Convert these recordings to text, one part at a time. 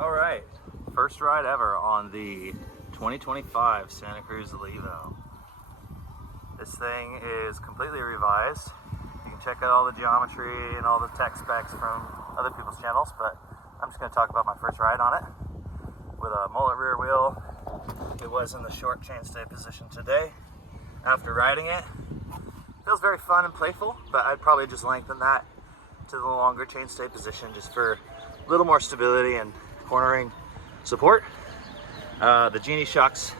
All right, first ride ever on the 2025 Santa Cruz Levo. This thing is completely revised. You can check out all the geometry and all the tech specs from other people's channels, but I'm just going to talk about my first ride on it. With a mullet rear wheel, it was in the short chainstay position today. After riding it, feels very fun and playful, but I'd probably just lengthen that to the longer chainstay position just for a little more stability and cornering support. The Genie shock's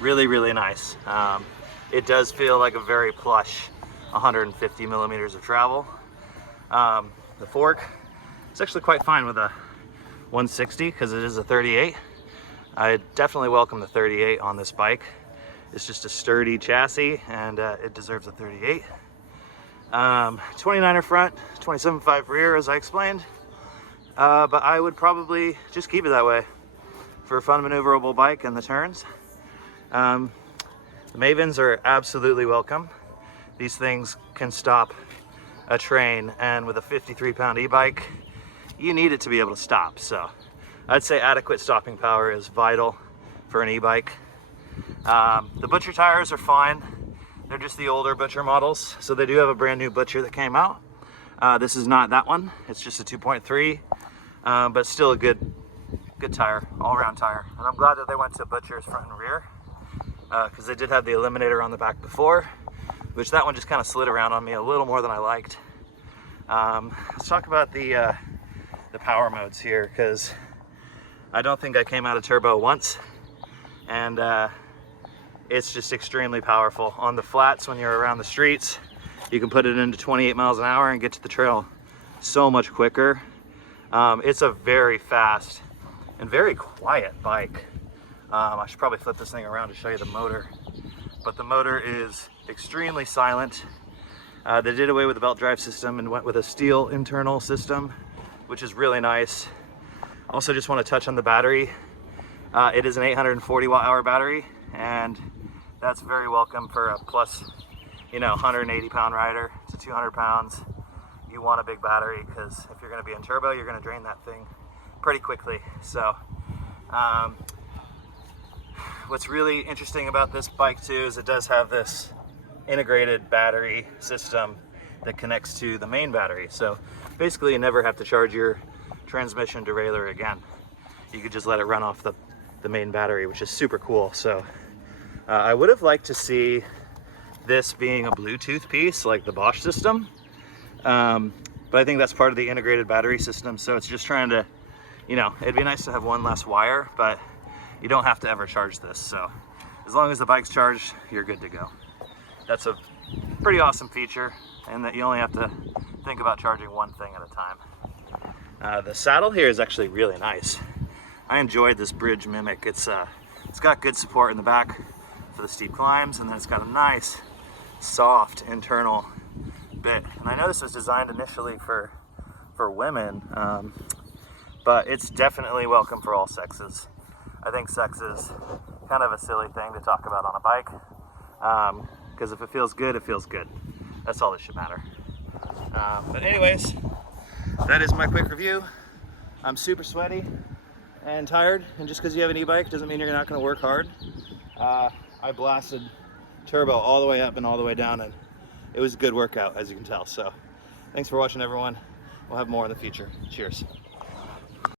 really nice. It does feel like a very plush 150 millimeters of travel. The fork, it's actually quite fine with a 160 because it is a 38. I definitely welcome the 38 on this bike. It's just a sturdy chassis and it deserves a 38. 29er front, 27.5 rear as I explained. But I would probably just keep it that way for a fun maneuverable bike in the turns. The Mavens are absolutely welcome. These things can stop a train, and with a 53-pound e-bike, you need it to be able to stop. So I'd say adequate stopping power is vital for an e-bike. The Butcher tires are fine. They're just the older Butcher models. So they do have a brand new Butcher that came out. This is not that one. It's just a 2.3, but still a good tire, all-around tire. And I'm glad that they went to Butcher's front and rear, because they did have the Eliminator on the back before, which that one just kind of slid around on me a little more than I liked. Let's talk about the power modes here, because I don't think I came out of turbo once, and it's just extremely powerful. On the flats, when you're around the streets, you can put it into 28 miles an hour and get to the trail so much quicker. It's a very fast and very quiet bike. I should probably flip this thing around to show you the motor, but the motor is extremely silent. They did away with the belt drive system and went with a steel internal system, which is really nice. Also just want to touch on the battery. It is an 840 watt-hour battery, and that's very welcome for a plus, 180 pound rider to 200 pounds. You want a big battery, because if you're going to be in turbo, you're going to drain that thing pretty quickly. So what's really interesting about this bike too is it does have this integrated battery system that connects to the main battery. So basically you never have to charge your transmission derailleur again. You could just let it run off the main battery, which is super cool. So I would have liked to see this being a Bluetooth piece like the Bosch system. But I think that's part of the integrated battery system. So it's just trying to, it'd be nice to have one less wire, but you don't have to ever charge this. So as long as the bike's charged, you're good to go. That's a pretty awesome feature, and that you only have to think about charging one thing at a time. The saddle here is actually really nice. I enjoyed this bridge Mimic. It's got good support in the back for the steep climbs, and then it's got a nice soft internal bit. And I know this was designed initially for women, but it's definitely welcome for all sexes. I think sex is kind of a silly thing to talk about on a bike, because if it feels good, it feels good. That's all that should matter. But anyways, that is my quick review. I'm super sweaty and tired, and just because you have an e-bike doesn't mean you're not going to work hard. I blasted turbo all the way up and all the way down, and it was a good workout, as you can tell. So thanks for watching, everyone. We'll have more in the future. Cheers.